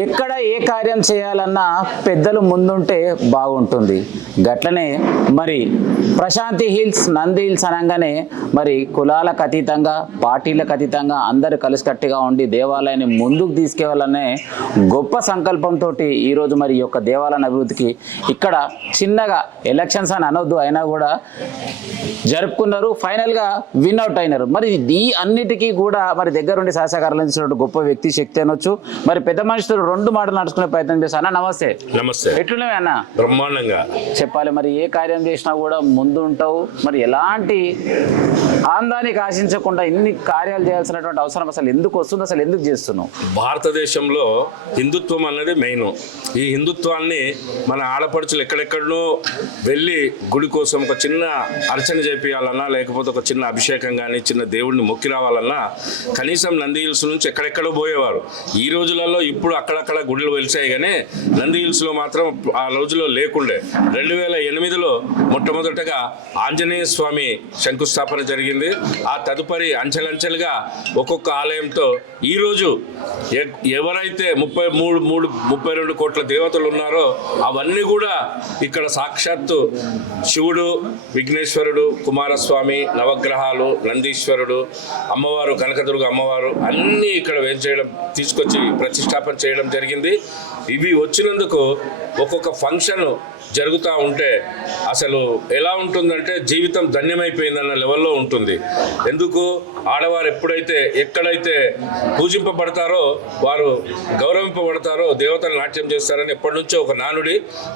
ఎక్కడ ఏ కార్యం చేయాలన్నా పెద్దలు ముందుంటే బాగుంటుంది. గట్లనే మరి ప్రశాంతి హిల్స్, నంది హిల్స్ అనగానే మరి కులాలకు అతీతంగా, పార్టీలకు అతీతంగా అందరూ కలిసికట్టుగా ఉండి దేవాలయాన్ని ముందుకు తీసుకెళ్లాలనే గొప్ప సంకల్పంతో ఈరోజు మరి ఈ యొక్క దేవాలయ అభివృద్ధికి ఇక్కడ చిన్నగా ఎలక్షన్స్ అని అనొద్దు అయినా కూడా జరుపుకున్నారు. ఫైనల్గా విన్అవుట్ అయినారు. మరి ఈ అన్నిటికీ కూడా మరి దగ్గరుండి సహకారాలు అందించిన గొప్ప వ్యక్తి, శక్తి అనొచ్చు. మరి పెద్ద మనుషులు రెండు మాటలు నడుచుకునే ప్రయత్నం చేస్తాను. అన్న నమస్తే. నమస్తే. ఎట్లున్నాయి అన్న? బ్రహ్మాండంగా చెప్పాలి. మరి ఏ కార్యం చేసినా కూడా ముందు ఉంటావు. మరి ఎలాంటి ఆందానికి ఆశించకుండా ఇన్ని కార్యాలు చేయాల్సినటువంటి అవసరం అసలు ఎందుకు వస్తుంది? అసలు ఎందుకు చేస్తున్నావు? భారతదేశంలో హిందుత్వం అనేది మెయిన్. ఈ హిందుత్వాన్ని మన ఆడపడుచులు ఎక్కడెక్కడనో వెళ్ళి గుడి కోసం ఒక చిన్న అర్చన చేపియాలన్నా, లేకపోతే ఒక చిన్న అభిషేకం కానీ చిన్న దేవుడిని మొక్కి రావాలన్నా కనీసం నంది హిల్స్ నుంచి ఎక్కడెక్కడో పోయేవారు. ఈ రోజులలో ఇప్పుడు అక్కడక్కడ గుడులు వెలిసాయి, కానీ నంది హిల్స్లో మాత్రం ఆ రోజులో లేకుండే. 2008లో మొట్టమొదటగా ఆంజనేయ స్వామి శంకుస్థాపన జరిగింది. ఆ తదుపరి అంచెలంచెలుగా ఒక్కొక్క ఆలయంతో ఈరోజు ఎవరైతే 32 కోట్ల దేవతలు ఉన్నారో అవన్నీ కూడా ఇక్కడ సాక్షాత్తు శివుడు, విఘ్నేశ్వరుడు, కుమారస్వామి, నవగ్రహాలు, నందీశ్వరుడు, అమ్మవారు, కనకదుర్గ అమ్మవారు అన్నీ ఇక్కడ తీసుకొచ్చి ప్రతిష్టాపన చేయడం జరిగింది. ఇవి వచ్చినందుకు ఒక్కొక్క ఫంక్షన్ జరుగుతూ ఉంటే అసలు ఎలా ఉంటుందంటే జీవితం ధన్యమైపోయిందన్న లెవెల్లో ఉంటుంది. ఎందుకు? ఆడవారు ఎక్కడైతే పూజింపబడతారో, వారు గౌరవింపబడతారో, దేవతలు నాట్యం చేస్తారని ఎప్పటి నుంచో ఒక నానుడి.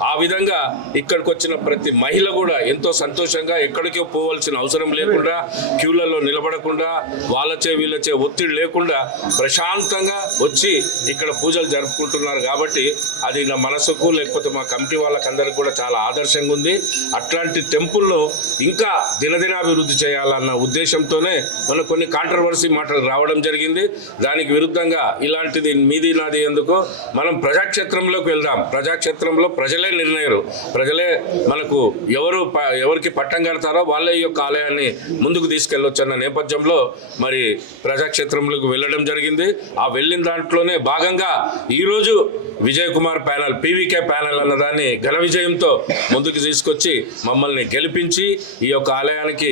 ఆ విధంగా ఇక్కడికి వచ్చిన ప్రతి మహిళ కూడా ఎంతో సంతోషంగా ఎక్కడికో పోవాల్సిన అవసరం లేకుండా, క్యూలలో నిలబడకుండా, వాళ్ళచే వీళ్ళచే ఒత్తిడి లేకుండా ప్రశాంతంగా వచ్చి ఇక్కడ పూజలు జరుపుకుంటున్నారు. కాబట్టి అది నా మనసుకు, లేకపోతే మా కమిటీ వాళ్ళకందరికీ కూడా చాలా ఆదర్శంగా ఉంది. అట్లాంటి టెంపుల్ను ఇంకా దినదినాభివృద్ధి చేయాలన్న ఉద్దేశంతోనే మన కొన్ని కాంట్రవర్సీ మాటలు రావడం జరిగింది. దానికి విరుద్ధంగా ఇలాంటిది మీది నాది ఎందుకు, మనం ప్రజాక్షేత్రంలోకి వెళ్దాం. ప్రజాక్షేత్రంలో ప్రజలే నిర్ణయరు. ప్రజలే మనకు ఎవరికి పట్టం కడతారో వాళ్ళే ఈ యొక్క ఆలయాన్ని ముందుకు తీసుకెళ్ళొచ్చు అన్న నేపథ్యంలో మరి ప్రజాక్షేత్రంలోకి వెళ్ళడం జరిగింది. ఆ వెళ్ళిన దాంట్లోనే భాగంగా ఈరోజు Vijay Kumar panel, PVK panel అన్నదాన్ని ఘన విజయంతో ముందుకు తీసుకొచ్చి మమ్మల్ని గెలిపించి ఈ యొక్క ఆలయానికి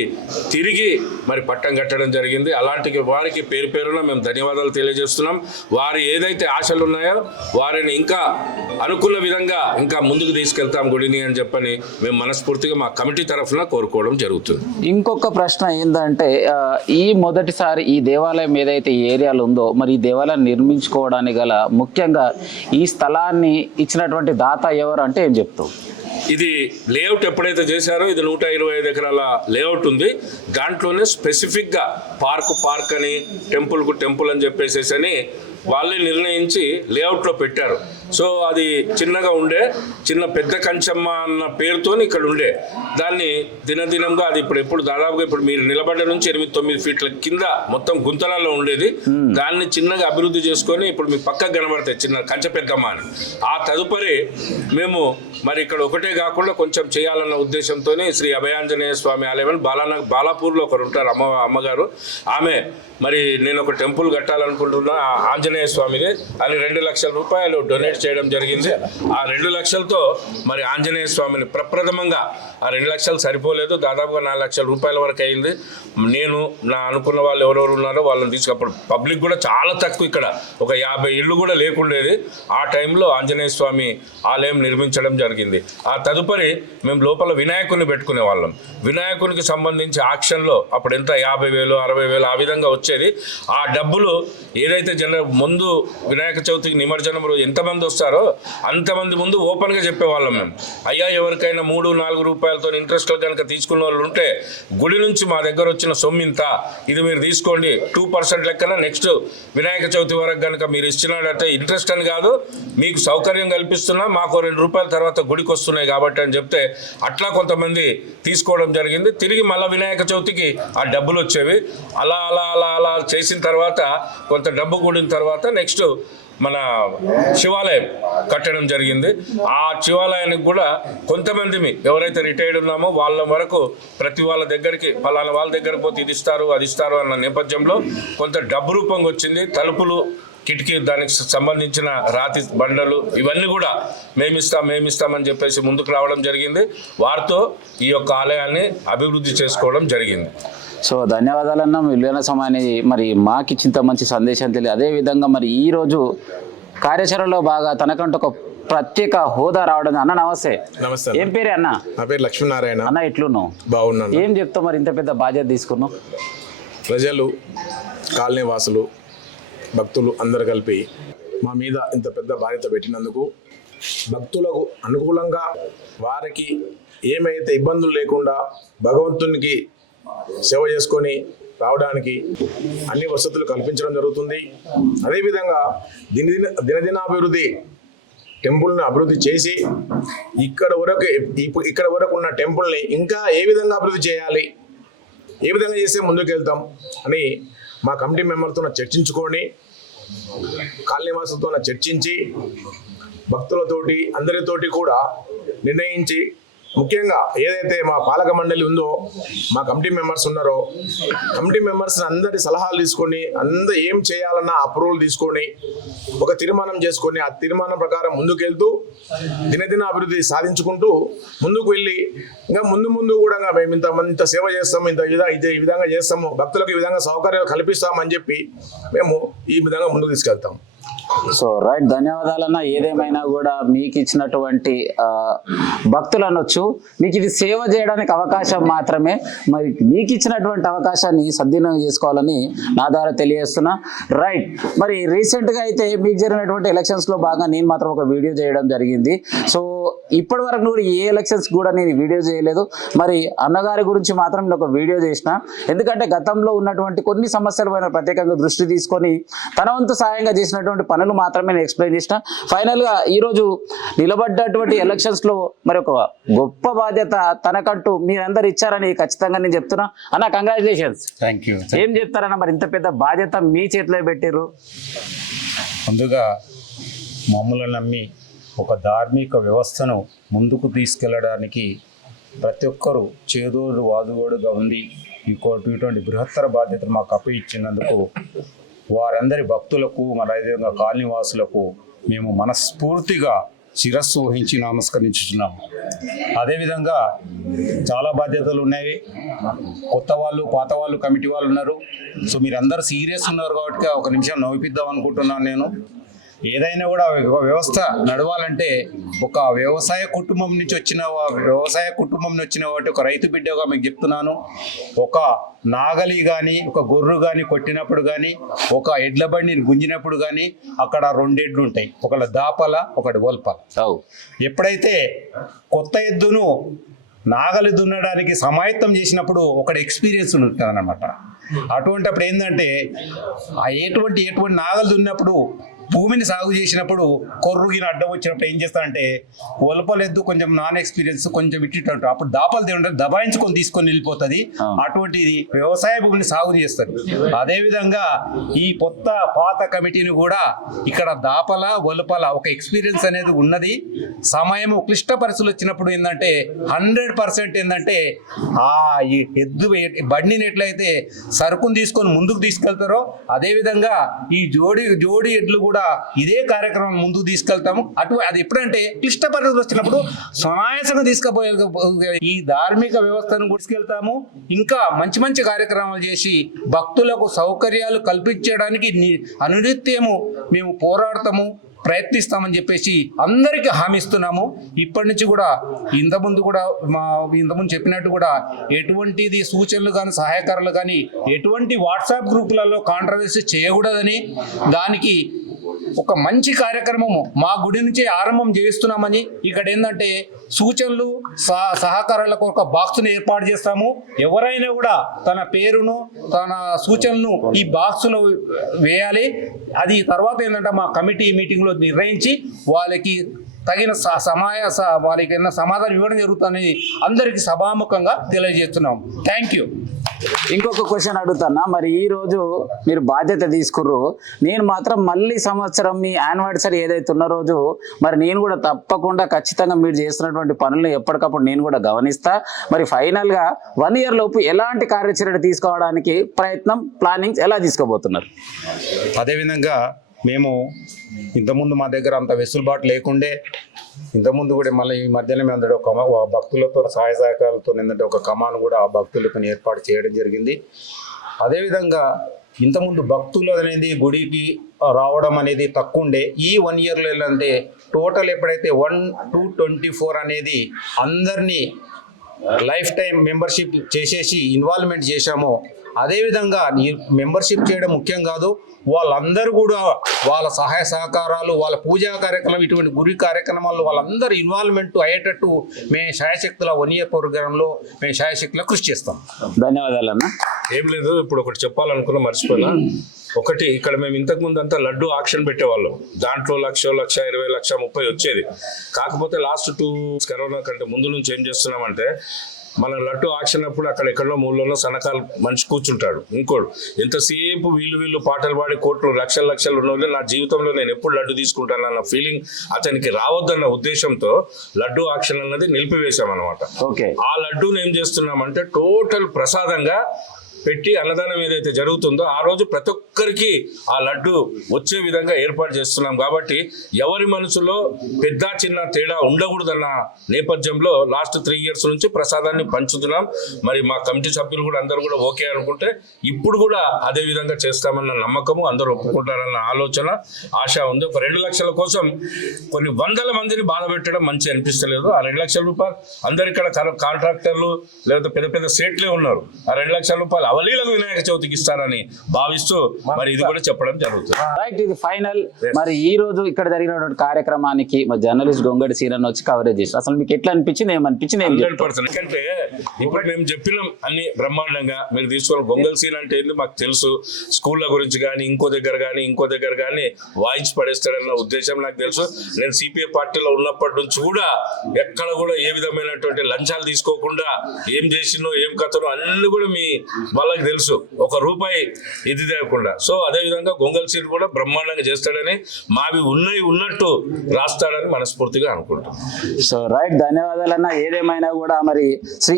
తిరిగి మరి పట్టం కట్టడం జరిగింది. అలాంటి వారికి పేరు పేరున మేము ధన్యవాదాలు తెలియజేస్తున్నాం. వారి ఏదైతే ఆశలు ఉన్నాయో వారిని ఇంకా అనుకున్న విధంగా ఇంకా ముందుకు తీసుకెళ్తాం గుడిని అని చెప్పని మేము మనస్ఫూర్తిగా మా కమిటీ తరఫున కోరుకోవడం జరుగుతుంది. ఇంకొక ప్రశ్న ఏంటంటే, ఈ మొదటిసారి ఈ దేవాలయం ఏదైతే ఈ ఏరియాలో ఉందో మరి ఈ దేవాలయం నిర్మించుకోవడానికి గల ముఖ్యంగా ఈ స్థలాన్ని ఇచ్చినటువంటి దాత ఎవరు అంటే ఏం చెప్తావు? ఇది లేఅవుట్ ఎప్పుడైతే చేశారో ఇది 125 ఎకరాల లేఅవుట్ ఉంది. దాంట్లోనే స్పెసిఫిక్గా పార్క్ అని, టెంపుల్ అని చెప్పేసేసి వాళ్ళే నిర్ణయించి లేఅవుట్లో పెట్టారు. సో అది చిన్నగా ఉండే, పెద్ద కంచమ్మ అన్న పేరుతో ఇక్కడ ఉండే దాన్ని దినదినంగా అది ఇప్పుడు దాదాపుగా ఇప్పుడు మీరు నిలబడ్డ నుంచి 8-9 ఫీట్ల కింద మొత్తం గుంతలలో ఉండేది. దాన్ని చిన్నగా అభివృద్ధి చేసుకొని ఇప్పుడు మీకు పక్కకు కనబడతాయి చిన్న కంచె పెద్దమ్మ అని. ఆ తదుపరి మేము మరి ఇక్కడ ఒకటే కాకుండా కొంచెం చేయాలన్న ఉద్దేశంతో శ్రీ అభయాంజనేయ స్వామి ఆలయం బాలాపూర్లో ఒకరు ఉంటారు అమ్మగారు. ఆమె మరి నేను ఒక టెంపుల్ కట్టాలనుకుంటున్నా ఆంజనేయ స్వామిని అని 2 లక్షల రూపాయలు డొనేట్ చేయడం జరిగింది. ఆ 2 లక్షలతో మరి ఆంజనేయ స్వామిని ప్రప్రథమంగా, ఆ 2 లక్షలు సరిపోలేదు, దాదాపుగా 4 లక్షల రూపాయల వరకు అయింది. నేను నా అనుకున్న వాళ్ళు ఎవరెవరు ఉన్నారో వాళ్ళని తీసుకున్నప్పుడు పబ్లిక్ కూడా చాలా తక్కువ, ఇక్కడ ఒక 50 ఇళ్ళు కూడా లేకుండేది. ఆ టైంలో ఆంజనేయ స్వామి ఆలయం నిర్మించడం జరిగింది. ఆ తదుపరి మేము లోపల వినాయకుని పెట్టుకునే వాళ్ళం. వినాయకునికి సంబంధించి ఆక్షన్లో అప్పుడు ఎంత 50,000 60,000 ఆ విధంగా వచ్చేది. ఆ డబ్బులు ఏదైతే ముందు వినాయక చవితికి నిమజ్జనం రోజు ఎంతమంది వస్తారో అంతమంది ముందు ఓపెన్గా చెప్పేవాళ్ళం మేము. అయ్యా ఎవరికైనా 3-4 రూపాయలతో ఇంట్రెస్ట్లో కనుక తీసుకున్న వాళ్ళు ఉంటే గుడి నుంచి మా దగ్గర వచ్చిన సొమ్మింత, ఇది మీరు తీసుకోండి 2% లెక్కన నెక్స్ట్ వినాయక చవితి వరకు కనుక మీరు ఇచ్చినాడంటే ఇంట్రెస్ట్ అని కాదు, మీకు సౌకర్యం కల్పిస్తున్నా, మాకు 2 రూపాయల తర్వాత గుడికి వస్తున్నాయి కాబట్టి అని చెప్తే అట్లా కొంతమంది తీసుకోవడం జరిగింది. తిరిగి మళ్ళీ వినాయక చవితికి ఆ డబ్బులు వచ్చేవి. అలా అలా అలా అలా చేసిన తర్వాత కొంత డబ్బు కూడిన తర్వాత నెక్స్ట్ మన శివాలయం కట్టడం జరిగింది. ఆ శివాలయానికి కూడా కొంతమంది ఎవరైతే రిటైర్డ్ ఉన్నామో వాళ్ళ వరకు ప్రతి వాళ్ళ దగ్గరికి ఫలానా వాళ్ళ దగ్గర పోతే ఇది ఇస్తారు అది ఇస్తారు అన్న నేపథ్యంలో కొంత డబ్బు రూపంగా వచ్చింది. తలుపులు కిటికీ దానికి సంబంధించిన రాతి బండలు ఇవన్నీ కూడా మేమిస్తామని చెప్పేసి ముందుకు రావడం జరిగింది. వారితో ఈ యొక్క ఆలయాన్ని అభివృద్ధి చేసుకోవడం జరిగింది. సో ధన్యవాదాలన్న మీ విలువైన సమయాన్ని మరి మాకు ఇచ్చింత మంచి సందేశం తెలియదు. అదేవిధంగా మరి ఈరోజు కార్యాచరణలో బాగా తనకంటూ ఒక ప్రత్యేక హోదా రావడం. అన్న నమస్తే. నమస్తే. ఏం పేరే అన్న? నా పేరు లక్ష్మీనారాయణ. అన్న ఎట్లున్నావు? బాగున్నాను. ఏం చెప్తావు మరి ఇంత పెద్ద బాధ్యత తీసుకున్నావు? ప్రజలు, కాలనీ వాసులు, భక్తులు అందరు కలిపి మా మీద ఇంత పెద్ద బాధ్యత పెట్టినందుకు, భక్తులకు అనుకూలంగా వారికి ఏమైతే ఇబ్బందులు లేకుండా భగవంతునికి సేవ చేసుకొని రావడానికి అన్ని వసతులు కల్పించడం జరుగుతుంది. అదేవిధంగా దినదినాభివృద్ధి టెంపుల్ని అభివృద్ధి చేసి ఇక్కడ వరకు ఉన్న టెంపుల్ని ఇంకా ఏ విధంగా అభివృద్ధి చేయాలి, ఏ విధంగా చేస్తే ముందుకు వెళ్తాం అని మా కమిటీ మెంబర్తో చర్చించుకొని, కాలనీవాసులతో చర్చించి, భక్తులతోటి అందరితోటి కూడా నిర్ణయించి, ముఖ్యంగా ఏదైతే మా పాలక మండలి ఉందో, మా కమిటీ మెంబర్స్ ఉన్నారో, కమిటీ మెంబర్స్ అందరి సలహాలు తీసుకొని ఏం చేయాలన్న అప్రూవల్ తీసుకొని ఒక తీర్మానం చేసుకొని ఆ తీర్మానం ప్రకారం ముందుకెళ్తూ దినదిన అభివృద్ధి సాధించుకుంటూ ముందుకు వెళ్ళి ఇంకా ముందు కూడా మేము ఇంత సేవ చేస్తాము, ఈ విధంగా చేస్తాము, భక్తులకు ఈ విధంగా సౌకర్యాలు కల్పిస్తామని చెప్పి మేము ఈ విధంగా ముందుకు తీసుకెళ్తాం. సో రైట్, ధన్యవాదాలన్న. ఏదేమైనా కూడా మీకు ఇచ్చినటువంటి భక్తులు అనొచ్చు, మీకు ఇది సేవ చేయడానికి అవకాశం మాత్రమే. మరి మీకు ఇచ్చినటువంటి అవకాశాన్ని సద్వినియోగం చేసుకోవాలని నా ద్వారా తెలియజేస్తున్నా. రైట్, మరి రీసెంట్గా అయితే మీకు జరిగినటువంటి ఎలక్షన్స్లో భాగంగా నేను మాత్రం ఒక వీడియో చేయడం జరిగింది. సో ఇప్పటి వరకు కూడా ఏ ఎలక్షన్స్ కూడా నేను వీడియో చేయలేదు. మరి అన్నగారి గురించి మాత్రం నేను ఒక వీడియో చేసిన, ఎందుకంటే గతంలో ఉన్నటువంటి కొన్ని సమస్యల పైన ప్రత్యేకంగా దృష్టి తీసుకొని తన వంతు సాయంగా చేసినటువంటి పనులు మాత్రమే నేను ఎక్స్ప్లెయిన్ చేసిన. ఫైనల్గా ఈరోజు నిలబడ్డటువంటి ఎలక్షన్స్లో మరి ఒక గొప్ప బాధ్యత తనకంటూ మీరందరూ ఇచ్చారని ఖచ్చితంగా నేను చెప్తున్నా. అన్న కంగ్రాచులేషన్స్. Thank you. ఏం చెప్తారన్న, మరి ఇంత పెద్ద బాధ్యత మీ చేతిలో పెట్టారు? ముందుగా మమ్మల్ని నమ్మి ఒక ధార్మిక వ్యవస్థను ముందుకు తీసుకెళ్ళడానికి ప్రతి ఒక్కరూ చేదోడు వాదుగోడుగా ఉంది ఇటువంటి బృహత్తర బాధ్యతను మాకు అప్పగించినందుకు వారందరి భక్తులకు, మరి అదేవిధంగా కాలనీవాసులకు మేము మనస్ఫూర్తిగా శిరస్సు వహించి నమస్కరించుతున్నాము. అదేవిధంగా చాలా బాధ్యతలు ఉన్నాయి. కొత్త వాళ్ళు, పాత వాళ్ళు, కమిటీ వాళ్ళు ఉన్నారు. సో మీరందరూ సీరియస్ ఉన్నారు కాబట్టి ఒక నిమిషం నవ్విద్దాం అనుకుంటున్నాను. నేను ఏదైనా కూడా ఒక వ్యవస్థ నడవాలంటే ఒక వ్యవసాయ కుటుంబం నుంచి వచ్చిన వాటి ఒక రైతు బిడ్డగా మీకు చెప్తున్నాను. ఒక నాగలి కానీ, ఒక గొర్రు కానీ కొట్టినప్పుడు కానీ, ఒక ఎడ్ల బండిని గుంజినప్పుడు కానీ అక్కడ 2 ఎడ్లు ఉంటాయి, ఒకటి దాపల, ఒకటి ఒల్పల. ఎప్పుడైతే కొత్త ఎద్దును నాగలి దున్నడానికి సమాయత్తం చేసినప్పుడు ఒకటి ఎక్స్పీరియన్స్ ఉంటుంది అన్నమాట. అటువంటిప్పుడు ఏంటంటే ఎటువంటి నాగలి దున్నప్పుడు భూమిని సాగు చేసినప్పుడు కొర్రుగిన అడ్డం వచ్చినప్పుడు ఏం చేస్తారంటే ఒలపలేదు, కొంచెం నాన్ ఎక్స్పీరియన్స్, కొంచెం ఇట్టింటారు. అప్పుడు దాపలు తింటారు, దబాయించుకొని తీసుకొని వెళ్ళిపోతుంది. అటువంటిది వ్యవసాయ భూమిని సాగు చేస్తారు. అదేవిధంగా ఈ కొత్త పాత కమిటీని కూడా ఇక్కడ దాపల, ఒలపల ఒక ఎక్స్పీరియన్స్ అనేది ఉన్నది. సమయము క్లిష్ట పరిస్థితులు వచ్చినప్పుడు ఏంటంటే 100% ఏంటంటే ఆ ఎద్దు బండిని ఎట్లయితే సరుకును తీసుకొని ముందుకు తీసుకెళ్తారో అదేవిధంగా ఈ జోడి ఎడ్లు కూడా ఇదే కార్యక్రమం ముందుకు తీసుకెళ్తాము. అది ఎప్పుడంటే క్లిష్ట పరిస్థితులు వచ్చినప్పుడు సునాయాసంగా తీసుకుపోయే ఈ ధార్మిక వ్యవస్థను గుడికెళ్తాము. ఇంకా మంచి కార్యక్రమాలు చేసి భక్తులకు సౌకర్యాలు కల్పించడానికి అనునిత్యము మేము పోరాడతాము, ప్రయత్నిస్తామని చెప్పేసి అందరికీ హామీ ఇస్తున్నాము. ఇప్పటి నుంచి కూడా ఇంతకుముందు చెప్పినట్టు కూడా ఎటువంటిది సూచనలు కానీ, సహాయకారులు కానీ ఎటువంటి వాట్సాప్ గ్రూపులలో కాంట్రవర్సీ చేయకూడదని, దానికి ఒక మంచి కార్యక్రమము మా గుడి నుంచి ఆరంభం చేస్తున్నామని, ఇక్కడ ఏంటంటే సూచనలు సహకారాలకు ఒక బాక్స్ను ఏర్పాటు చేస్తాము. ఎవరైనా కూడా తన పేరును, తన సూచనలను ఈ బాక్స్లో వేయాలి. అది తర్వాత ఏంటంటే మా కమిటీ మీటింగ్లో నిర్ణయించి వాళ్ళకి తగిన వాళ్ళకి సమాధానం ఇవ్వడం జరుగుతుందని అందరికీ సభాముఖంగా తెలియజేస్తున్నాం. Thank you. ఇంకొక క్వశ్చన్ అడుగుతున్నా, మరి ఈ రోజు మీరు బాధ్యత తీసుకుర్రు, నేను మాత్రం మళ్ళీ సంవత్సరం మీ యానివర్సరీ ఏదైతే ఉన్న రోజు మరి నేను కూడా తప్పకుండా ఖచ్చితంగా మీరు చేస్తున్నటువంటి పనులను ఎప్పటికప్పుడు నేను కూడా గమనిస్తా. మరి ఫైనల్గా 1 year లోపు ఎలాంటి కార్యాచరణ తీసుకోవడానికి ప్రయత్నం, ప్లానింగ్స్ ఎలా తీసుకోబోతున్నారు? అదేవిధంగా మేము ఇంతకుముందు మా దగ్గర అంత వెసులుబాటు లేకుండే, ఇంతకుముందు కూడా మళ్ళీ ఈ మధ్యలో మేము ఒక భక్తులతో సహాయ సహకారాలతో ఏంటంటే ఒక కమాను కూడా ఆ భక్తులకు ఏర్పాటు చేయడం జరిగింది. అదేవిధంగా ఇంతకుముందు భక్తులు అనేది గుడికి రావడం అనేది తక్కువ ఉండే. ఈ 1 ఇయర్లో ఏంటంటే టోటల్ ఎప్పుడైతే 1-24 అనేది అందరినీ లైఫ్ టైం మెంబర్షిప్ చేసేసి ఇన్వాల్వ్మెంట్ చేశామో, అదేవిధంగా ఈ మెంబర్షిప్ చేయడం ముఖ్యం కాదు, వాళ్ళందరూ కూడా వాళ్ళ సహాయ సహకారాలు, వాళ్ళ పూజా కార్యక్రమం, ఇటువంటి గురి కార్యక్రమాల్లో వాళ్ళందరూ ఇన్వాల్వ్మెంట్ అయ్యేటట్టు మేము శాయశక్తుల 1 ఇయర్ ప్రోగ్రాంలో మేము శాయశక్తుల కృషి చేస్తాం. ధన్యవాదాలు అన్న. ఏం లేదు, ఇప్పుడు ఒకటి చెప్పాలనుకున్నా మర్చిపోయినా. ఒకటి, ఇక్కడ మేము ఇంతకు ముందు అంతా లడ్డు ఆక్షన్ పెట్టేవాళ్ళం. దాంట్లో 1,20,000, 30,000 వచ్చేది. కాకపోతే లాస్ట్ 2 కరోనా కంటే ముందు నుంచి ఏం చేస్తున్నామంటే, మన లడ్డు ఆక్షన్ అప్పుడు అక్కడ ఎక్కడో మూలలో సనకాలు మనిషి కూర్చుంటాడు. ఇంకోడు ఎంతసేపు వీళ్ళు పాటలు పాడి కోట్లు లక్షలు ఉన్నోళ్ళు నా జీవితంలో నేను ఎప్పుడు లడ్డు తీసుకుంటానన్న ఫీలింగ్ అతనికి రావద్దన్న ఉద్దేశంతో లడ్డు ఆక్షన్ అన్నది నిలిపివేశామన్నమాట. ఓకే. ఆ లడ్డూని ఏం చేస్తున్నామంటే టోటల్ ప్రసాదంగా పెట్టి అన్నదానం ఏదైతే జరుగుతుందో ఆ రోజు ప్రతి ఒక్కరికి ఆ లడ్డు వచ్చే విధంగా ఏర్పాటు చేస్తున్నాం. కాబట్టి ఎవరి మనసులో పెద్ద చిన్న తేడా ఉండకూడదన్న నేపథ్యంలో లాస్ట్ 3 ఇయర్స్ నుంచి ప్రసాదాన్ని పంచుతున్నాం. మరి మా కమిటీ సభ్యులు కూడా అందరూ కూడా ఓకే అనుకుంటే ఇప్పుడు కూడా అదే విధంగా చేస్తామన్న నమ్మకము, అందరూ ఒప్పుకుంటారన్న ఆలోచన, ఆశ ఉంది. ఒక 2 లక్షల కోసం కొన్ని వందల మందిని బాధ పెట్టడం మంచి అనిపిస్తలేదు. ఆ 2 లక్షల రూపాయలు అందరు ఇక్కడ కాంట్రాక్టర్లు లేదా పెద్ద పెద్ద స్టేట్లే ఉన్నారు. ఆ 2 లక్షల రూపాయలు అవలీలకు వినాయక చవితికి ఇస్తారని భావిస్తూ మరి ఇది కూడా చెప్పడం జరుగుతుంది. రైట్, ఇది ఫైనల్. మరి ఈ రోజు ఇక్కడ జరిగినటువంటి కార్యక్రమానికి మా జర్నలిస్ట్ గొంగడి సీరన్ వచ్చి కవరేజ్ చేసి అసలు మీకు ఎట్లా అనిపించింది, ఏమనిపించింది? 100%. ఎందుకంటే ఇప్పుడు మేము చెప్పినాం అన్ని బ్రహ్మాండంగా. మీరు తీసుకున్న గొంగల్ సీన్ అంటే ఏంది మాకు తెలుసు. స్కూళ్ళ గురించి కానీ ఇంకో దగ్గర కానీ వాయించి పడేస్తాడన్న ఉద్దేశం నాకు తెలుసు. నేను సిపిఐ పార్టీలో ఉన్నప్పటి నుంచి కూడా ఎక్కడ కూడా ఏ విధమైనటువంటి లంచాలు తీసుకోకుండా ఏం చేసినో ఏం కథనో అన్ని కూడా మీ వాళ్ళకి తెలుసు. 1 రూపాయి ఇది లేకుండా. సో అదే విధంగా గొంగల్ సీన్ కూడా బ్రహ్మాండంగా చేస్తాడని, మావి ఉన్నట్టు రాస్తాడని మనస్ఫూర్తిగా అనుకుంటున్నాం. సో రైట్, ధన్యవాదాలన్న. ఏదేమైనా కూడా మరి శ్రీ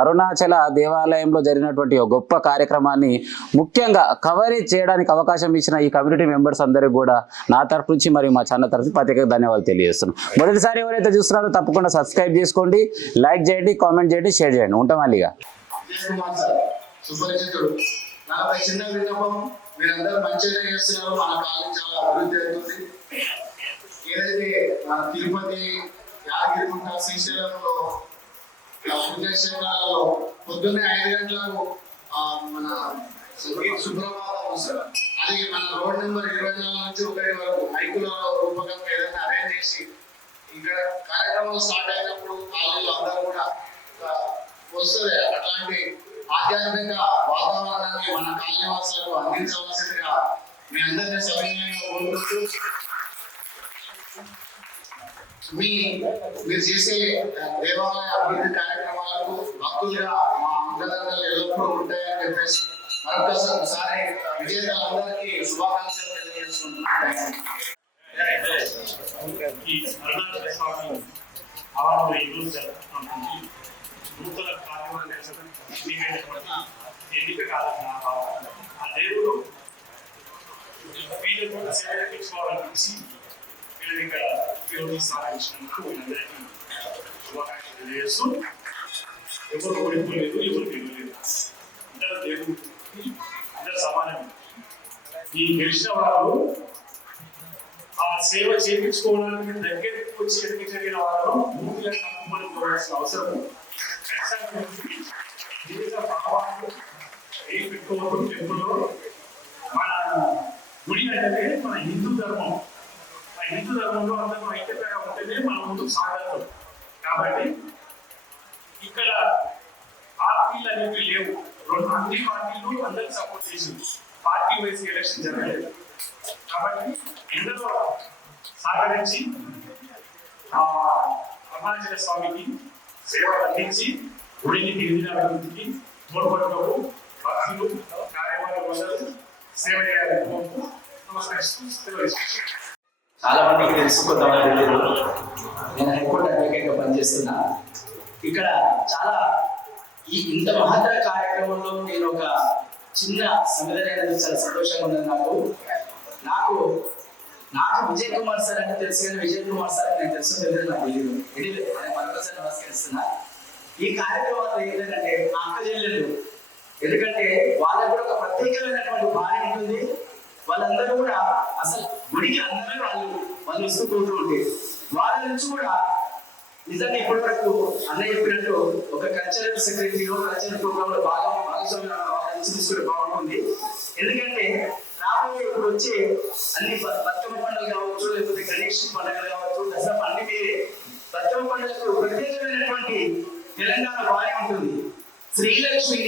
అరుణాచల దేవాలయంలో జరిగినటువంటి ఒక గొప్ప కార్యక్రమాన్ని ముఖ్యంగా కవరేజ్ చేయడానికి అవకాశం ఇచ్చిన ఈ కమ్యూనిటీ మెంబర్స్ అందరికీ కూడా నా తరపు నుంచి మరియు మా ఛానల్ తరఫు ప్రత్యేక ధన్యవాదాలు తెలియజేస్తున్నాం. మొదటిసారి ఎవరైతే చూస్తున్నారో తప్పకుండా సబ్స్క్రైబ్ చేసుకోండి, లైక్ చేయండి, కామెంట్ చేయండి, షేర్ చేయండి. ఉంటాం మళ్ళీగా. సుపరిచితుడు. నాకు ఒక చిన్న విన్నపం, మీరందరూ మంచిగా చేస్తున్నారు, మన కాలేజ్ చాలా అభివృద్ధి అవుతుంది. ఏదైతే మన తిరుపతి, యాదగిరిగుట్ట, శ్రీశైలంలో పుణ్యక్షేత్రాలలో పొద్దున్నే 5 గంటలకు మన సుప్రభాతం వస్తారు. అది మన రోడ్ నెంబర్ 24 నుంచి 1 వరకు మైకుల రూపకంగా ఏదైనా అరేంజ్ చేసి ఇక్కడ కార్యక్రమం స్టార్ట్ అయినప్పుడు కాలేజీలో అందరూ కూడా వస్తుంది. అట్లాంటి ఆధ్యాత్మిక వాతావరణాన్ని మన కాలనీ వాసులకు అందించవలసిందిగా మీ అందరినీ సవినయంగా కోరుకుంటూ, మీరు చేసే దేవాలయ అభివృద్ధి కార్యక్రమాలకు భక్తులుగా మా అండదండలు ఎల్లప్పుడూ ఉంటాయని చెప్పేసి మరొకసారి విజేతలందరికీ శుభాకాంక్షలు తెలియజేసుకుంటున్నాను. నూతన కార్యక్రమం ఎన్నిక కాదని నా భావన. ఆ దేవుడు వీళ్ళకు సేవలకించుకోవాలనిపించి వీళ్ళని ఇక్కడ వీళ్ళు సాధించినందుకు వీళ్ళందరికీ శుభాకాంక్షలు తెలియజేస్తూ, ఎవరు ఓడిపోలేదు, ఎవరు గెలవలేదు, అందరూ దేవుడు, అందరూ సమానమే. ఈ గెలిచిన వారు ఆ సేవ చేయించుకోవడానికి దగ్గరికి వచ్చి ఎన్నిక జరిగిన వారు పూర్తిగా కట్టుబడి పోవాల్సిన అవసరం మన గుడి అంటే మన హిందూ ధర్మం. ఆ హిందూ ధర్మంలో అందరూ ఐక్యతగా ఉంటేనే మన ముందుకు సాగలం. కాబట్టి ఇక్కడ పార్టీలు అనేవి లేవు. అన్ని పార్టీలు అందరికి సపోర్ట్ చేసింది. పార్టీ వైజ్ ఎలక్షన్ జరగలేదు. కాబట్టి అందరూ సహకరించి అరుణాచల స్వామికి సేవలు అందించి గుడిని గిరిజన అభివృద్ధికి తోడ్పడటకు భక్తులు, కార్యవర్గం సేవ చేయాలని కోరుతూ నమస్కరిస్తూ చాలా మందికి తెలుసు, కొంతమంది తెలియదు. నేను హైకోర్టు అడ్వకేట్గా పనిచేస్తున్నా. ఇక్కడ చాలా ఇంత మహత్తర కార్యక్రమంలో నేను ఒక చిన్న సంఘటన చాలా సంతోషంగా ఉన్నది నాకు. నాకు నాకు విజయ్ కుమార్ సార్ అంటే తెలుసు, కానీ విజయ్ కుమార్ సార్ నేను తెలుసు తెలియదు నాకు తెలియదు. ఎనివే ఆయన మరొకసారి నమస్కరిస్తున్నా. ఈ కార్యక్రమాలు ఏంటంటే మా అక్క చెల్లెళ్ళు, ఎందుకంటే వాళ్ళకు కూడా ఒక ప్రత్యేకమైనటువంటి భార్య ఉంటుంది. వాళ్ళందరూ కూడా అసలు గుడికి అందరూ వాళ్ళు వస్తూ పోతూ ఉంటే వాళ్ళ నుంచి కూడా నిజంగా ఇప్పటి వరకు అన్నయ్య చెప్పినట్టు ఒక కల్చరల్ సెక్రటరీ కల్చరల్ ప్రోగ్రామ్ లో భాగం తీసుకుంటే బాగుంటుంది. ఎందుకంటే రాబోయే ఇప్పుడు వచ్చే అన్ని బతుకమ్మ పండుగలు కావచ్చు, లేకపోతే గణేష్ పండుగలు కావచ్చు, దసరా పండుగ వేరే బతుకమ్మ పండుగకు ప్రత్యేకమైనటువంటి తెలంగాణ భార్య ఉంటుంది. శ్రీలక్ష్మి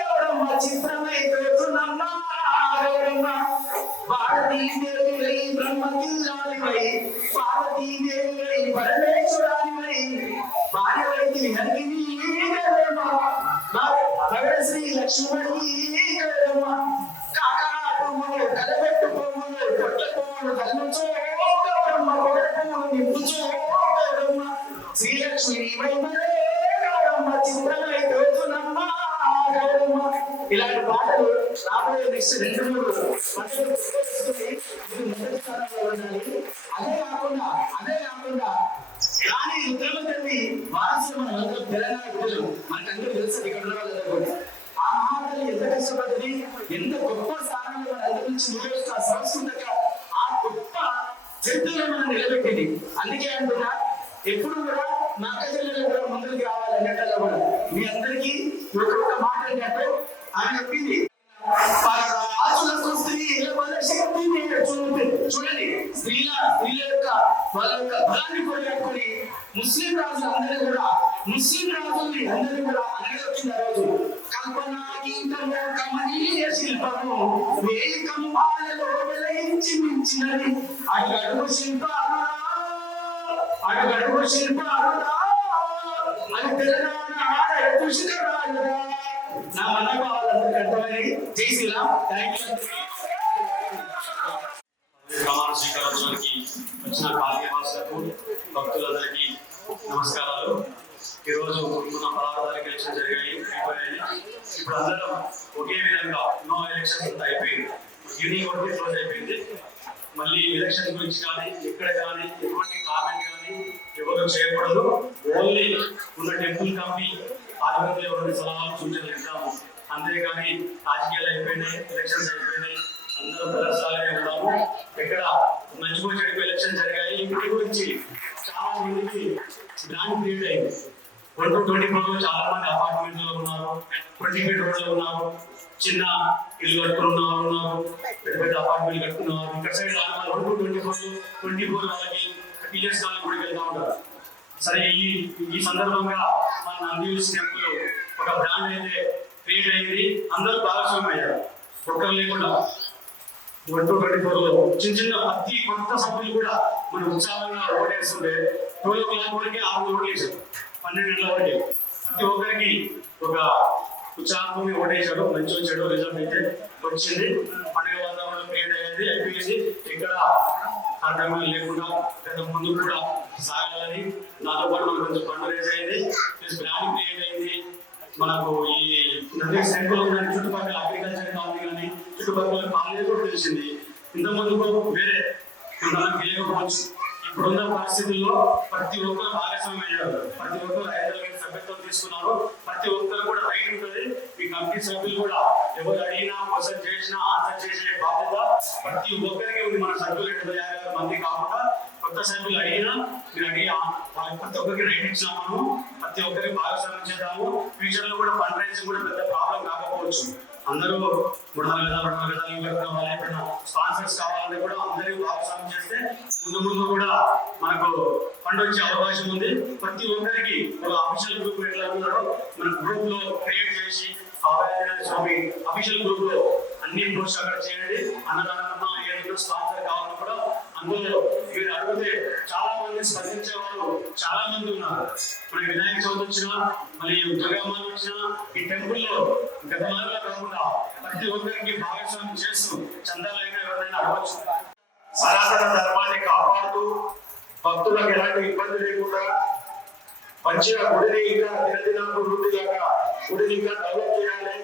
గౌరమ్మ చిత్రమై తోచునమ్మ గౌరమ్మ భారతీదేవి బ్రహ్మకిల్లాలివై పార్వతీదేవి పరమేశ్వరాలివై భార్యవైతి హరిని గౌరమ్మ శ్రీ లక్ష్మణి గౌరమ్మ కాకరా పువ్వులు కలబెట్టు పువ్వులు పొట్ల పువ్వులు కలుచో గౌరమ్మ పొగడ పువ్వులు నింపుచో గౌరమ్మ శ్రీలక్ష్మి గౌరమ్మ చిత్రమై తోచునమ్మ గౌరమ్మ. ఇలాంటి పాటలు రాబోయే నెక్స్ట్ 2-3 పంటలు మొదటి స్థానంలో ఉండాలి. అదే కాకుండా రాణి రుద్రమదేవి వారసులు మన అందరూ తెలంగాణ బిడ్డలు, మనకందరూ తెలుసు ఇక్కడ ఉన్న వాళ్ళందరూ కూడా. ఆ మహాతల్లి ఎంత కష్టపడ్డది, ఎంత గొప్ప స్థానంలో మన అందరి నుంచి నిలబెట్టు ఆ సంస్కృతిక ఆ గొప్ప చరిత్రలో మనం నిలబెట్టింది. అందుకే అంటున్నా ఎప్పుడు కూడా మా అక్కచెల్లెలు కూడా ముందుకు రావాలన్నట్టు కూడా మీ అందరికీ ఒక మాట ఏంటంటే ఆమె చెప్పింది, చూడండి స్త్రీల యొక్క వాళ్ళ యొక్క బలాన్ని కొనిపెట్టుకొని ముస్లిం రాజులందరూ కూడా అందరినీ కూడా అనగదొచ్చింది ఆ రోజు. కల్పనా గీతము కమనీయ శిల్పము వేయి కంబాలలో వెలయించి మించినది అడుగడుగు శిల్పాలురా అది తెలంగాణ పుష్కరాలురా. నా మనోభావాలందరికీ అర్థమని చేసిలా. Thank you. ప్రమాణ స్వీకారోత్సవానికి వచ్చిన కార్యవాసులకు భక్తులందరికీ నమస్కారాలు. ఈరోజు మన 16వ తారీఖు ఎలక్షన్ అయిపోయాయి. ఇప్పుడు అందరం ఒకే విధంగా నో ఎలక్షన్స్ అంతా అయిపోయింది, యూనిక్ వరకు క్లోజ్ అయిపోయింది. మళ్ళీ ఎలక్షన్ గురించి కానీ ఎక్కడ కానీ ఎటువంటి కామెంట్ కానీ ఎవరు చేయకూడదు. ఓన్లీ ఉన్న టెంపుల్ కమిటీ ఆధ్వర్యంలో ఎవరైనా సలహాలు సూచనలు ఇద్దాము, అంతేగాని రాజకీయాలు అయిపోయినాయి, ఎలక్షన్స్ అయిపోయినాయి, అందరూ ప్రదర్శనలనే ఉన్నాము. ఎక్కడ మంచిగా చెడుకు ఎలక్షన్ జరిగాయి. ఇంటి గురించి చాలా మందికి బ్రాండ్ క్రియేట్ అయింది. 1 to 24 చాలా మంది అపార్ట్మెంట్ లో ఉన్నారు, 20 feet రోడ్ లో ఉన్నారు, చిన్న ఇల్లు కట్టుకున్న వాళ్ళు ఉన్నారు, పెద్ద పెద్ద అపార్ట్మెంట్ కట్టుకున్నారు. ఇక్కడ సైడ్ 1 to 24 వాళ్ళకి టీచర్స్ కాలేజ్ కూడా వెళ్తా ఉంటారు. సరే, ఈ సందర్భంగా మన నంది టెంపుల్ ఒక బ్రాండ్ అయితే క్రియేట్ అయింది. అందరూ భాగస్వామ్యం అయ్యారు, ఒక్కరు లేకుండా. 1 to 24 చిన్న ప్రతి కొత్త సభ్యులు కూడా మనం ఉత్సాహంగా ఓటేస్తుంటే 12 o'clock వరకు 6 ఓట్లు వేసారు, 12 గంటల వరకు ప్రతి ఒక్కరికి ఒక ఉత్సాహంతో ఓటేశాడు. మంచి వచ్చాడు, రిజల్ట్ అయితే వచ్చింది. పండుగ వాతావరణం క్రియేట్ అయ్యేది, అయిపోయింది. ఇక్కడ కార్యక్రమాలు లేకుండా గత ముందు కూడా సాగాలని దాంతో పాటు మనకు కొంచెం ఫండ్ రేజ్ అయింది, ప్లస్ బ్రాండ్ క్రియేట్ అయింది. మనకు ఈ నది సెంటర్ ఉన్న చుట్టుపక్కల అగ్రికల్చర్ కాలనీ కానీ చుట్టుపక్కల కాలనీ కూడా తెలిసింది. ఇంతకుముందు వేరే మనకు తెలియకపోవచ్చు. ఇప్పుడున్న పరిస్థితుల్లో ప్రతి ఒక్కరు భాగస్వామ్యం అయ్యారు, ప్రతి ఒక్కరు 5 సభ్యత్వం తీసుకున్నారు. ప్రతి ఒక్కరు కూడా రైట్ ఉంటుంది. ఈ కమిటీ సభ్యులు కూడా ఎవరు అడిగినా క్వశ్చన్ చేసినా ఆన్సర్ చేసే బాధ్యత ప్రతి ఒక్కరికి ఉంది. మన సభ్యులు 256 మంది కాకుండా కొత్త సభ్యులు అడిగినా మీరు అడిగి ప్రతి ఒక్కరికి రైట్ ఇచ్చినాము. ప్రతి ఒక్కరికి భాగస్వామ్యం చేద్దాము. ఫ్యూచర్ లో కూడా ఫండ్ రైజింగ్ కూడా పెద్ద ప్రాబ్లం కాకపోవచ్చు. అందరూ 300 గదాలు ఎప్పుడైనా స్పాన్సర్స్ కావాలంటే కూడా అందరూ భాగస్వామ్యం చేస్తే ముందు కూడా మనకు ఫండ్ వచ్చే అవకాశం ఉంది. ప్రతి ఒక్కరికి ఒక అఫీషియల్ గ్రూప్ ఎట్లా ఉన్నారో మన గ్రూప్ లో క్రియేట్ చేసి స్వామి అఫీషియల్ గ్రూప్ లో అన్ని పోస్ట్ అక్కడ చేయండి. అన్నదానం ఏదైనా స్పాన్సర్ కావాలని కూడా అందులో మీరు అడిగితే చాలా మంది స్పందించే వాళ్ళు చాలా మంది ఉన్నారు. మన వినాయక చవితి వచ్చినా, మళ్ళీ దుర్గమ్మ వచ్చినా, ఈ టెంపుల్ లో గత మాదిరిగా కాకుండా ప్రతి ఒక్కరికి భాగస్వామ్యం చేస్తూ చందాలైనా ఎవరైనా అడగవచ్చు. సనాతన ధర్మాన్ని కాపాడుతూ భక్తులకు ఎలాంటి ఇబ్బంది లేకుండా మంచిగా గుడిని ఇంకా దినదినాభివృద్ధిలాగా గుడిని ఇంకా డెవలప్ చేయాలి.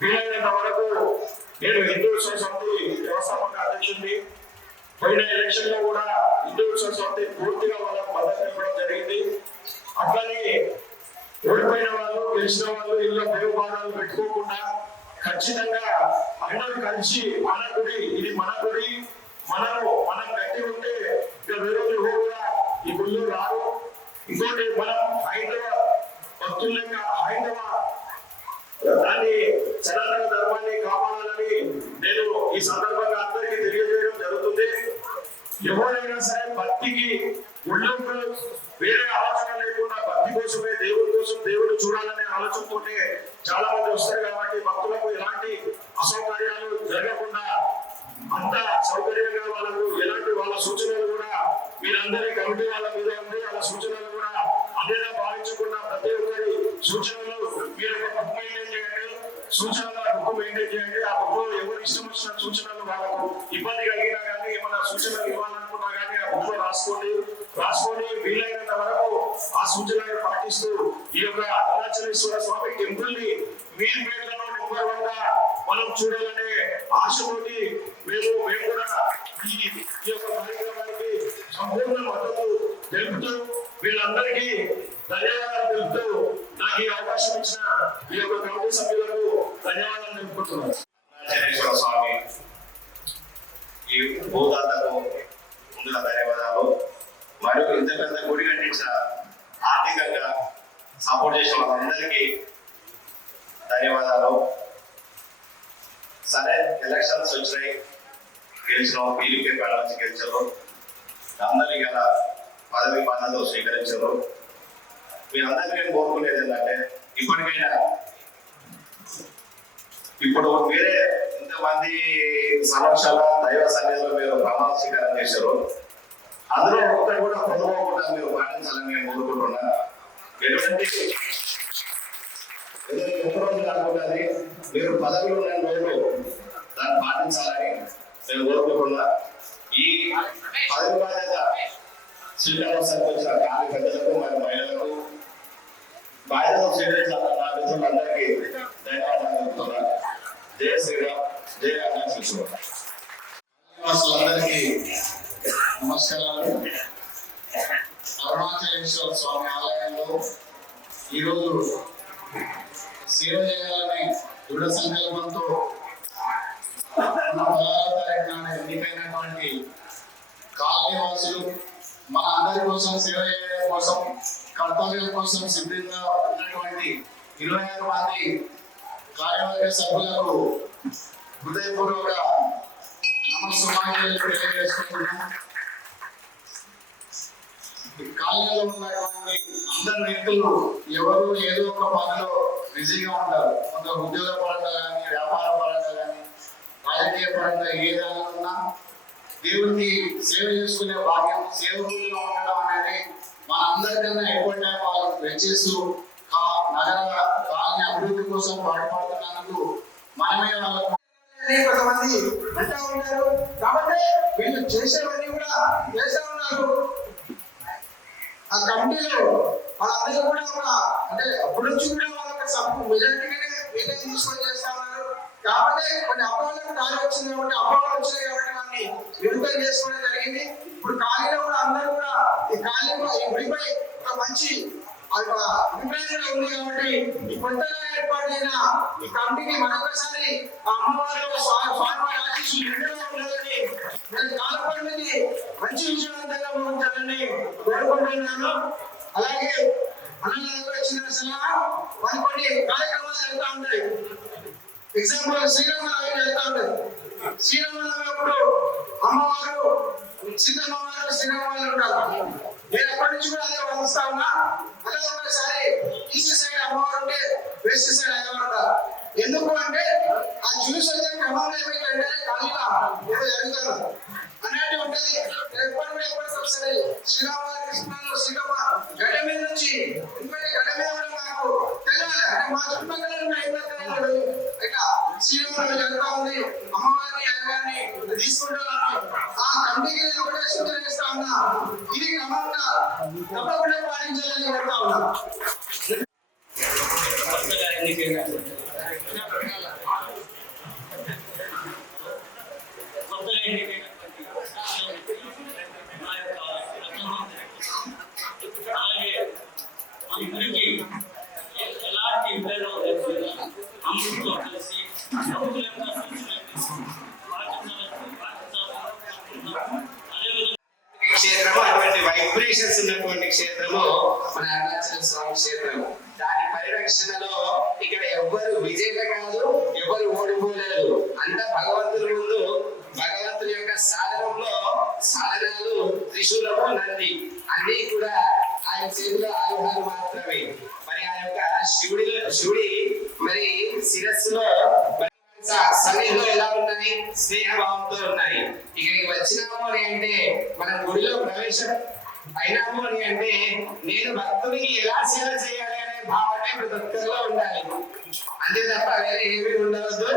వీలైనంత వరకు నేను హిందూ సమితి వ్యవస్థ పోయిన ఎలక్షన్ లో కూడా హిందూ సొసైటీ పూర్తిగా వాళ్ళకు మద్దతు ఇవ్వడం జరిగింది. అట్లానే ఓడిపోయిన వాళ్ళు గెలిచిన వాళ్ళు ఇళ్ళ దేవపాదాలు పెట్టుకోకుండా ఖచ్చితంగా అందరూ కలిసి మన గుడి, ఇది మన గుడి, మనం కట్టి ఉంటే ఇక వేరే కూడా ఈ గుళ్ళు రారు. ఇంకోటి మనం హైందవ భక్తుల యొక్క హైందవ దాన్ని సనాతన ధర్మాన్ని కాపాడాలని నేను ఈ సందర్భంగా అందరికీ తెలియజేయడం జరుగుతుంది. ఎవరైనా సరే భక్తికి ఉళ్ళంలో వేరే ఆలోచన లేకుండా భక్తి కోసమే, దేవుడి కోసం, దేవుడు చూడాలనే ఆలోచనతోనే చాలా మంది వస్తారు. కాబట్టి భక్తులకు ఎలాంటి అసౌకర్యాలు జరగకుండా అంత సౌకర్యంగా వాళ్ళకు ఎలాంటి వాళ్ళ సూచనలు కూడా మీరందరి కమిటీ వాళ్ళ మీద ఉంది. వాళ్ళ సూచనలు కూడా అదేలా భావించకుండా ప్రతి ఒక్కరి సూచనలు మీరు ఒక బుక్ మెయింటైన్ చేయండి, సూచనల బుక్ మెయింటైన్ చేయండి. ఆ బుక్ లో ఎవరు ఇష్టం వచ్చిన సూచనలు వాళ్ళకు ఇబ్బంది కలిగినా కానీ ఏమైనా సూచనలు ఇవ్వాలనుకున్నా కానీ ఆ బుక్ లో రాసుకొని వీలైనంత వరకు ఆ సూచనలు పాటిస్తూ ఈ యొక్క అరుణాచలేశ్వర స్వామి టెంపుల్ ని మీర్పేటలో నెంబర్ 1 గా మనం చూడాలనే ఆశతోటి మేము కూడా ఈ యొక్క కార్యక్రమానికి సంపూర్ణ మద్దతు తెలుపుతూ వీళ్ళందరికీ ధన్యవాదాలు తెలుపుతూ నాకు ఈ అవకాశం ఇచ్చిన ఈ యొక్క కమిటీ సభ్యులకు ధన్యవాదాలు తెలుపుకుంటున్నాను. అరుణాచలేశ్వర స్వామి ఈ భూదాతకు ముందుగా ధన్యవాదాలు. మరియు ఇంత పెద్ద గుడి కట్టించిన ఆర్థికంగా సపోర్ట్ చేసిన వాళ్ళందరికీ ధన్యవాదాలు. సరే, ఎలక్షన్స్ వచ్చినాయి, గెలిచినాం, పీలికే పేడ నుంచి గెలిచారు, అందరినీ గల పదవి బాధ్యతలు స్వీకరించారు. మీరందరికీ నేను కోరుకునేది ఏంటంటే ఇప్పటికైనా ఇప్పుడు మీరే ఇంతమంది సమక్షంలో దైవ సన్నిధిలో మీరు ప్రమాణ స్వీకారం చేశారు. అందులో ఒక్కరు కూడా పొందకుండా మీరు పాటించాలని నేను కోరుకుంటున్నా. ఎటువంటి ఒక్క రోజు కాకుండా మీరు పదవిలో ఉన్న రోజులు దాన్ని పాటించాలని నేను కోరుకుంటున్నా. ఈ పదవి బాధ్యత స్వీకారోత్సవానికి వచ్చిన కార్యకర్తలకు మరియు మహిళలకు బాధ్యతలు స్వీకరించిన నా మిత్రులందరికీ ధన్యవాదాలు తెలుపుతున్నా. జయ శ్రీరామ్, జయ అరుణాచలేశ్వర. అందరికీ నమస్కారాలు. అరుణాచలేశ్వర స్వామి ఆలయంలో ఈరోజు సేవ చేయాలనే దృఢ సంకల్పంతో 16వ తారీఖు నాడు ఎన్నికైనటువంటి కాలనీ వాసులు మన అందరి కోసం సేవ చేయడం కోసం, కర్తవ్యం కోసం సిద్ధంగా ఉన్నటువంటి 25 మంది కార్యవర్గ సభ్యులకు హృదయపూర్వక నమస్సుమాంజలి తెలియజేసుకుంటున్నాం. కాలనీలో ఉన్నటువంటి అందరు వ్యక్తులు ఎవరు ఏదో ఒక పనిలో బిజీగా ఉంటారు. కొంత ఉద్యోగ పరంగా కానీ, వ్యాపార పరంగా కానీ, రాజకీయ పరంగా ఏదైనా ఉన్నా దేవుడికి సేవ చేసుకునే భాగ్యం, సేవకులుగా ఉండడం అనేది మన అందరికన్నా ఎక్కువ టైం వాళ్ళు వెచ్చిస్తూ నగర కాలనీ అభివృద్ధి కోసం పాటుపడుతున్నందుకు మనమే వాళ్ళకు కొంతమంది అంటూ ఉంటారు. కాబట్టి వీళ్ళు చేసేవన్నీ కూడా చేస్తూ ఉన్నారు. ఆ కమిటీలో వాళ్ళందరూ కూడా అంటే అప్పటి నుంచి కూడా వాళ్ళకి మెజారిటీగానే వీళ్ళే తీసుకొని చేస్తా ఉన్నారు. కాబట్టి కొన్ని అపోహలకు దారి వచ్చింది కాబట్టి అపోహలు వచ్చినాయి కాబట్టి వాటిని విడుదల చేసుకోవడం జరిగింది. ఇప్పుడు ఖాళీలో కూడా అందరూ కూడా ఈ ఖాళీలో ఈ గుడిపై ఒక మంచి అభిప్రాయం ఉంది కాబట్టి ఈ కొత్తగా ఏర్పాటైన ఈ కమిటీకి మరొకసారి ఆ అమ్మవారు స్వామివారి ఆశీస్సులు నిండుగా ఉండాలని, నేను కాలపడికి మంచి విజయవంతంగా ముగించాలని కోరుకుంటున్నాను. అలాగే అన్నదానికి వచ్చిన సలహా మరి కొన్ని కార్యక్రమాలు జరుగుతూ ఉంటాయి. ఎగ్జాంపుల్ శ్రీరామనవమి జరుగుతూ ఉంటుంది. శ్రీరామనవమి అప్పుడు అమ్మవారు సీతమ్మవారు శ్రీరామవారు ఉంటారు. నేను ఎప్పటి నుంచి కూడా అదే వస్తా ఉన్నా. అదే ఒకసారి ఈస్ట్ సైడ్ అమ్మవారు ఉంటే వెస్ట్ సైడ్ అయ్యవారు ఉంటారు. ఎందుకు అంటే ఆ చూసి వచ్చే క్రమంలో ఏమిటంటే ఖాళీగా ఏదో జరుగుతాను అన్నట్టు ఉంటుంది. ఎప్పటికి ఒకసారి శ్రీరామవారి కృష్ణలో సీతమ్మ గడ్డ మీద నుంచి ఎందుకంటే గడ్డ మీద కూడా నాకు తెలియాలి. అంటే మా చుట్టుపక్కల ఇట్లా శ్రీరామనవమి జరుగుతూ ఉంది, అమ్మవారిని అయ్యగారిని తీసుకుంటున్నాను. ఆ కమిటీకి నేను ఒకటే సూచన చేస్తా ఉన్నా, ఇది క్రమంగా తప్పకుండా పాటించాలని కోరుతా ఉన్నా. కొత్తగా యూత్తో కలిసి ప్రభుత్వం యొక్క సూచనలు క్షేత్రము అటువంటి వైబ్రేషన్స్ ఉన్నటువంటి క్షేత్రము మన అరుణాచల స్వామి క్షేత్రము. దాని పరిరక్షణలో ఇక్కడ ఎవ్వరు విజేత కాదు, ఎవరు ఓడిపోలేదు. అంత భగవంతుని ముందు భగవంతుని యొక్క సాధనంలో సాధనాలు త్రిశూలము, నంది అన్ని కూడా ఆయన చేతిలో ఆయుధాలు మాత్రమే. మరి ఆ యొక్క శివుడి మరి శిరస్సులో సన్నిధిలో ఎలా ఉన్నాయి? స్నేహభావంతో ఉన్నాయి. ఇక్కడికి వచ్చినాము అని అంటే మనం గుడిలో ప్రవేశం అయినాము అని అంటే నేను భక్తుడికి ఎలా సేవ చేయాలి అనే భావనే ప్రతి ఒక్కరిలో ఉండాలి. అంతే తప్ప వేరే ఏమీ ఉండవద్దు.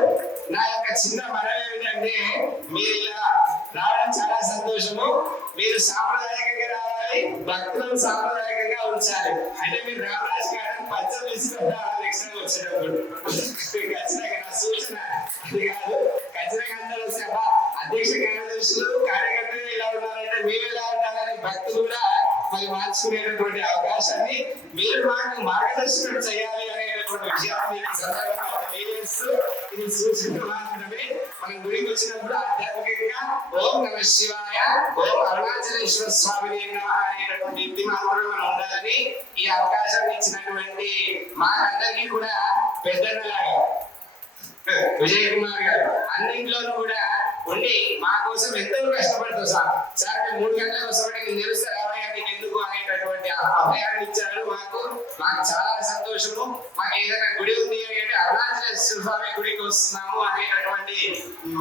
నా యొక్క చిన్న మనవి ఏమిటంటే మీరు ఇలా రావడం చాలా సంతోషము. మీరు సాంప్రదాయకంగా రావాలి, భక్తులను సాంప్రదాయకంగా ఉంచాలి. అంటే మీరు రామరాజు గారిని పంచం తీసుకుంటారు నెక్స్ట్ టైం వచ్చేటప్పుడు. ఖచ్చితంగా నా సూచన అది కాదు. ఖచ్చితంగా అందరూ వస్తే అధ్యక్ష కార్యదర్శులు కార్యకర్తలు ఇలా ఉన్నారంటే మీరు ఎలా ఉండాలని భక్తులు కూడా మరి మార్చుకునేటటువంటి అవకాశాన్ని మీరు మాకు మార్గదర్శనం చేయాలి అనేటటువంటి విషయాన్ని తెలియజేస్తూ ఇది సూచన మాత్రమే. మనం గుడికి వచ్చినప్పుడు ఆధ్యాత్మికంగా ఓం నమః శివాయ, ఓం అరుణాచలేశ్వర స్వామిని నమః అనేటటువంటి ఇంటి మాత్రమే మనం ఉండాలని ఈ అవకాశం ఇచ్చినటువంటి మాకందరికీ కూడా పెద్దన్నలాగా విజయ్ కుమార్ గారు అన్నింటిలోనూ కూడా ఉండి మా కోసం ఎంతో కష్టపడుతూ సార్ మేము 3 గంటలకు వస్తామంటే తెలుస్తే రావయ్య నీకు ఎందుకు అనేటటువంటి అభయాన్ని ఇచ్చారు. మాకు చాలా సంతోషము. మాకు ఏదైనా గుడి ఉంది అంటే అరుణాచలేశ్వర స్వామి గుడికి వస్తున్నాము అనేటటువంటి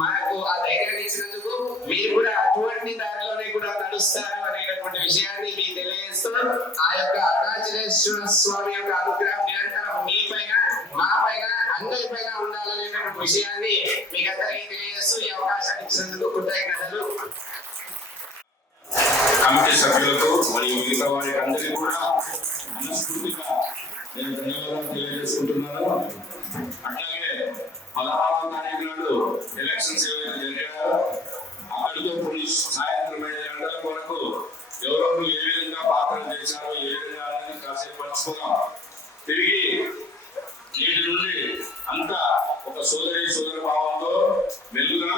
మనకు ఆ ధైర్యాన్ని ఇచ్చినందుకు మీరు కూడా అటువంటి దారిలోనే కూడా నడుస్తారు అనేటటువంటి విషయాన్ని మీకు తెలియజేస్తూ ఆ యొక్క అరుణాచలేశ్వర స్వామి యొక్క అనుగ్రహం నిరంతరం మీ పైన మా పైన అందరి పైన ఉండాలనేటువంటి విషయాన్ని మీకు అందరికీ తెలియజేస్తూ ఈ అవకాశాన్ని ఇచ్చినందుకు కృతజ్ఞతలు. కమిటీ సభ్యులకు మరియు మిగతా వారికి అందరికీ కూడా మనస్ఫూర్తిగా నేను ధన్యవాదాలు తెలియజేసుకుంటున్నాను. అట్లాగే 16వ తారీఖు నాడు ఎలక్షన్స్ ఏవైతే జరిగాయో అక్కడితో పోలీస్ సాయంత్రం 5 గంటల వరకు ఎవరెవరు ఏ విధంగా పాత్ర చేశారో ఏ విధంగా అనేది కాసేపు పంచుకున్నాం. తిరిగి నేటి నుండి అంతా ఒక సోదర భావంతో మెలుగుగా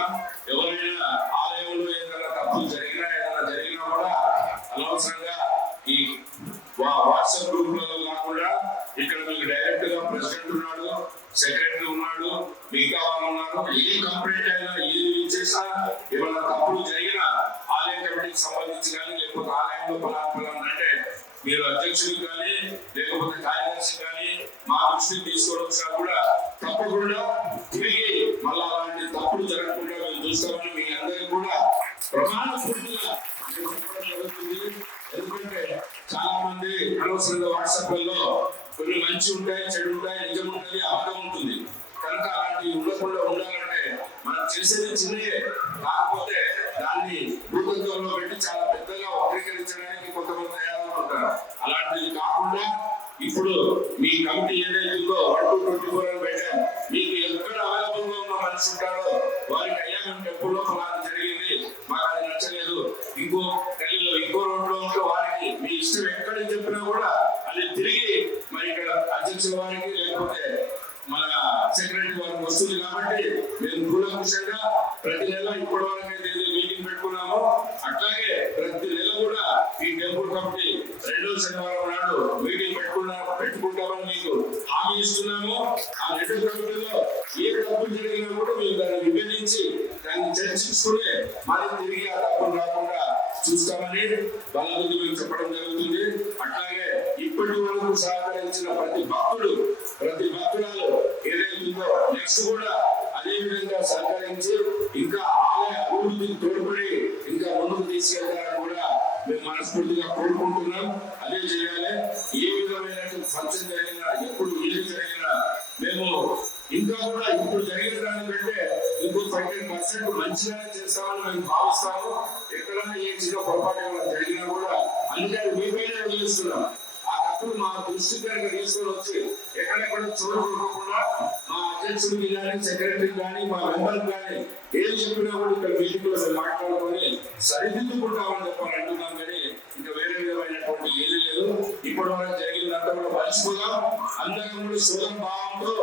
ఎవరైనా ఆలయంలో ఏదైనా తప్పులు జరిగినా కూడా అనవసరంగా ఈ వాట్సాప్ గ్రూప్లలో కాకుండా ఇక్కడ మీకు డైరెక్ట్ గా ప్రెసిడెంట్ ఉన్నాడు, సెక్రటరీ ఉన్నాడు, మిగతా వాళ్ళు ఉన్నారు. ఏ కంప్లైంట్ అయినా ఏది చేసినా ఏమైనా తప్పులు జరిగినా ఆలయ కమిటీకి సంబంధించి కానీ లేకపోతే ఆలయంలో ఫలాఫలం అంటే మీరు అధ్యక్షులు కానీ లేకపోతే కార్యదర్శి కానీ మా దృష్టికి తీసుకొని వచ్చినా కూడా తప్పకుండా తిరిగి మళ్ళా అలాంటి తప్పులు జరగకుండా మేము చూస్తామని మీ అందరికీ కూడా ప్రమాణపూర్తిగా జరుగుతుంది. ఎందుకంటే చాలా మంది అనవసరంగా వాట్సాప్లలో కొన్ని మంచి ఉంటాయి, చెడు ఉంటాయి, నిజం ఉంటుంది, అబద్ధం ఉంటుంది. కనుక అలాంటివి ఉండకుండా ఉండాలంటే మనం చేసేది చిన్నదే, కాకపోతే దాన్ని భూతత్వంలో పెట్టి చాలా పెద్దగా వక్రీకరించడానికి కొంతమంది తయారు ఉంటారు. అలాంటివి కాకుండా ఇప్పుడు మీ కమిటీ ఏదైతే ఉందో 1 to 24 అని పెట్టాం. మీకు ఎక్కడ అవైలబుల్ గా ఉన్న మనిషి ఉంటారో వారికి అయ్యా మేము టెంపుల్ లో ఫలానా జరిగింది, మాకు అది నచ్చలేదు, ఇంకో గల్లీలో ఇంకో రోడ్లో ఉంటే వారికి మీ ఇష్టం ఎక్కడ చెప్పినా కూడా అది తిరిగి మరి ఇక్కడ అధ్యక్షుల వారికి లేకపోతే మన సెక్రటరీ వారికి వస్తుంది. కాబట్టి మేము కూలంకుషంగా ప్రతి నెల ఇప్పటి వరకు అయితే మీటింగ్ పెట్టుకున్నాము. అట్లాగే ప్రతి నెల కూడా ఈ టెంపుల్ కమిటీ 2వ శనివారం నాడు మీటింగ్ పెట్టుకుంటామని మీకు హామీ ఇస్తున్నాము. ఆ 2 కమిటీలో ఏ తప్పులు జరిగినా కూడా మేము దాన్ని విభజించి దాన్ని చర్చించుకుని మళ్ళీ తిరిగి ఆ తప్పులు రాకుండా చూస్తామని వాళ్ళ ముందు మేము చెప్పడం జరుగుతుంది. అట్లాగే ఇప్పటి వరకు సహకరించిన ప్రతి భక్తురాలు ఏదైతే ఉందో నెక్స్ట్ కూడా అదే విధంగా సహకరించి ఇంకా ఆలయ అభివృద్ధికి తోడ్పడి ఇంకా ముందుకు తీసుకెళ్తారని కూడా మేము మనస్ఫూర్తిగా కోరుకుంటున్నాం. అదే చేయాలి. ఏ విధమైన ఫంక్షన్ జరిగినా ఎప్పుడు ఏది జరిగినా మేము ఇంకా కూడా ఇప్పుడు జరిగిన దానికంటే ఇంకో 15% మంచిగానే చేస్తామని మేము భావిస్తాము. ఎక్కడైనా ఏ చిన్న పొరపాటు జరిగినా కూడా అందుకని మీపైన వదిలిస్తున్నాం. ఆ తప్పులు మా దృష్టికి కనుక తీసుకొని వచ్చి ఎక్కడెక్కడ చూడకుండా మా అధ్యక్షుడికి కానీ సెక్రటరీకి కానీ మా మెంబర్కి కానీ ఏది చెప్పినా కూడా ఇక్కడ మీటింగ్లో మాట్లాడుకొని సరిదిద్దుకుంటామని చెప్పాలి అంటున్నాం. కానీ ఇంకా వేరే విధమైనటువంటి ఏది లేదు. లేదు. ఇప్పుడు మనకు జరిగిందంతా కూడా మర్చిపోదాం. అందరం కూడా సోదం భావంతో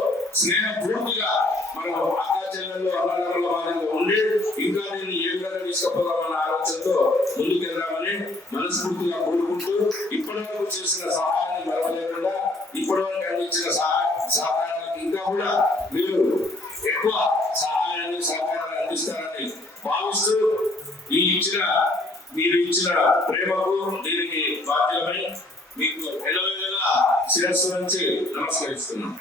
స్నేహపూర్తిగా మనం అక్క చెల్లెళ్ళు అన్నదమ్ముల మాదిరిగా ఉండి ఇంకా దీన్ని ఏ విధంగా తీసుకుపోదామన్న ఆలోచనతో ముందుకెళ్దామని మనస్ఫూర్తిగా కోరుకుంటూ ఇప్పటివరకు చేసిన సహాయాన్ని మరవలేకుండా ఇప్పటివరకు అందించిన సహాయానికి ఇంకా కూడా మీరు ఎక్కువ సహాయాన్ని సహకారాన్ని అందిస్తారని భావిస్తూ మీరు ఇచ్చిన ప్రేమకు దీనికి బాధ్యమై మీకు ఎల్లవేళలా శిరస్సు నుంచి నమస్కరిస్తున్నాం.